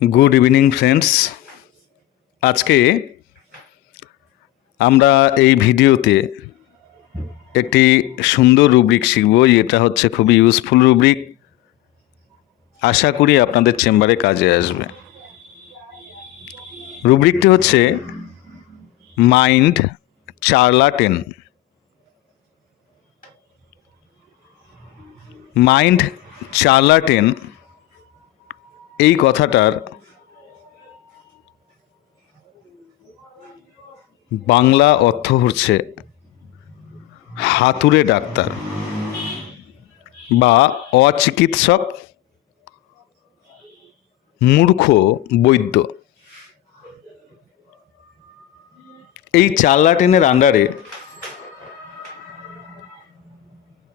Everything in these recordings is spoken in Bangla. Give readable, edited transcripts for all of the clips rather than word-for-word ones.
Good evening friends. आज के আমরা এই ভিডিওতে একটি সুন্দর রুব্রিক শিখব। এটা হচ্ছে খুবই ইউজফুল রুব্রিক, আশা করি আপনাদের চেম্বারে কাজে আসবে। রুব্রিকটি হচ্ছে মাইন্ড চার্লাটেন। মাইন্ড চার্লাটেন এই কথাটার বাংলা অর্থ হচ্ছে হাতুড়ে ডাক্তার বা অচিকিৎসক, মূর্খ বৈদ্য। এই চার্লাটেনের আন্ডারে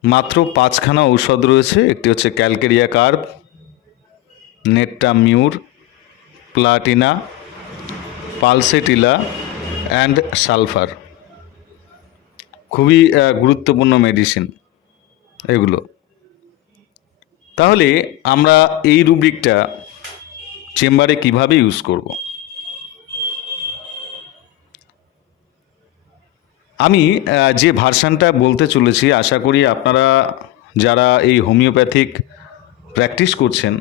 মাত্র 5খানা ঔষধ রয়েছে। একটি হচ্ছে calcarea carb, natrum mur, platina, pulsatilla and sulphur. খুবই গুরুত্বপূর্ণ মেডিসিন এগুলো। তাহলে আমরা এই রুব্রিকটা চেম্বারে কিভাবে ইউজ করব? আমি যে ভার্সানটা বলতে চলেছি, আশা করি আপনারা যারা এই হোমিওপ্যাথিক প্র্যাকটিস করছেন,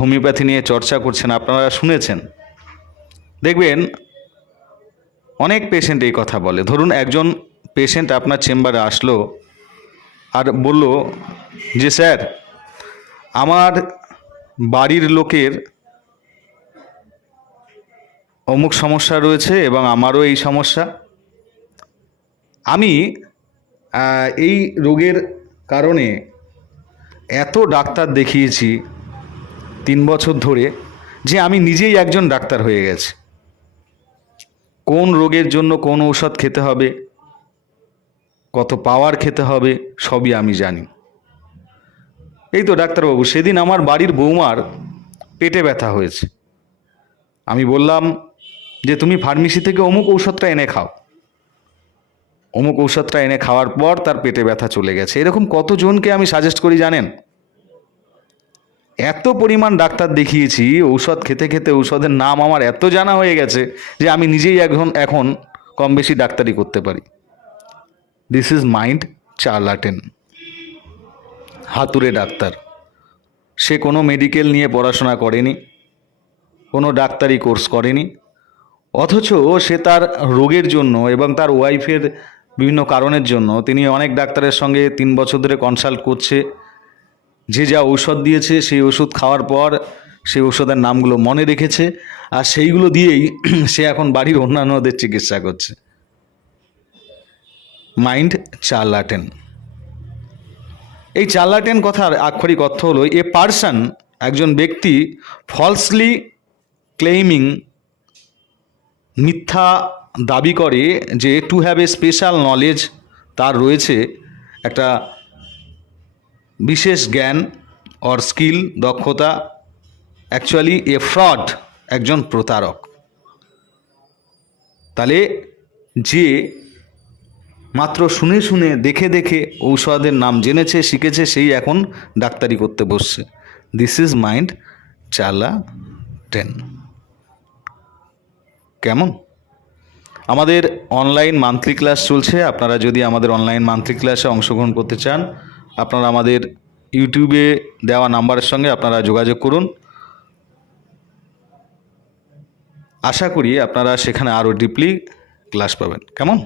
হোমিওপ্যাথি নিয়ে চর্চা করছেন, আপনারা শুনেছেন। দেখবেন অনেক পেশেন্ট এই কথা বলে। ধরুন একজন পেশেন্ট আপনার চেম্বারে আসলো আর বলল যে স্যার, আমার বাড়ির লোকের অমুক সমস্যা রয়েছে এবং আমারও এই সমস্যা। আমি এই রোগের কারণে এত ডাক্তার দেখিয়েছি 3 বছর ধরে যে আমি নিজেই একজন ডাক্তার হয়ে গেছি। কোন রোগের জন্য কোন ঔষধ খেতে হবে, কত পাওয়ার খেতে হবে, সবই আমি জানি। এই তো ডাক্তারবাবু, সেদিন আমার বাড়ির বৌমার পেটে ব্যথা হয়েছে। আমি বললাম যে তুমি ফার্মেসি থেকে অমুক ঔষধটা এনে খাও। অমুক ঔষধটা এনে খাওয়ার পর তার পেটে ব্যথা চলে গেছে। এরকম কতজনকে আমি সাজেস্ট করি জানেন? এত পরিমাণ ডাক্তার দেখিয়েছি, ঔষধ খেতে খেতে ঔষধের নাম আমার এত জানা হয়ে গেছে যে আমি নিজেই এখন কম বেশি ডাক্তারি করতে পারি। দিস ইজ মাইন্ড চার্লাটেন, হাতুড়ে ডাক্তার। সে কোনো মেডিকেল নিয়ে পড়াশোনা করেনি, কোনো ডাক্তারি কোর্স করেনি, অথচ সে তার রোগের জন্য এবং তার ওয়াইফের বিভিন্ন কারণের জন্য তিনি অনেক ডাক্তারের সঙ্গে 3 বছর ধরে কনসাল্ট করছে। যে যা ঔষধ দিয়েছে সেই ওষুধ খাওয়ার পর সেই ওষুধের নামগুলো মনে রেখেছে, আর সেইগুলো দিয়েই সে এখন বাড়ির অন্যান্যদের চিকিৎসা করছে। মাইন্ড চার্লাটেন। এই চার্লাটেন কথার আক্ষরিক অর্থ হলো এ পার্সন, একজন ব্যক্তি, ফলসলি ক্লেইমিং, মিথ্যা দাবি করে যে to have a special knowledge, তার রয়েছে একটা বিশেষ জ্ঞান অর স্কিল, দক্ষতা। অ্যাকচুয়ালি এ ফ্রড, একজন প্রতারক। তাহলে যে মাত্র শুনে শুনে দেখে দেখে ঔষধের নাম জেনেছে, শিখেছে, সেই এখন ডাক্তারি করতে বসছে। This is mind charlatan. কেমন? আমাদের অনলাইন মান্থলি ক্লাস চলছে। আপনারা যদি আমাদের অনলাইন মান্থলি ক্লাসে অংশগ্রহণ করতে চান, আপনারা আমাদের ইউটিউবে দেওয়া নাম্বারের সঙ্গে আপনারা যোগাযোগ করুন। আশা করি আপনারা সেখানে আরও ডিপলি ক্লাস পাবেন। কেমন?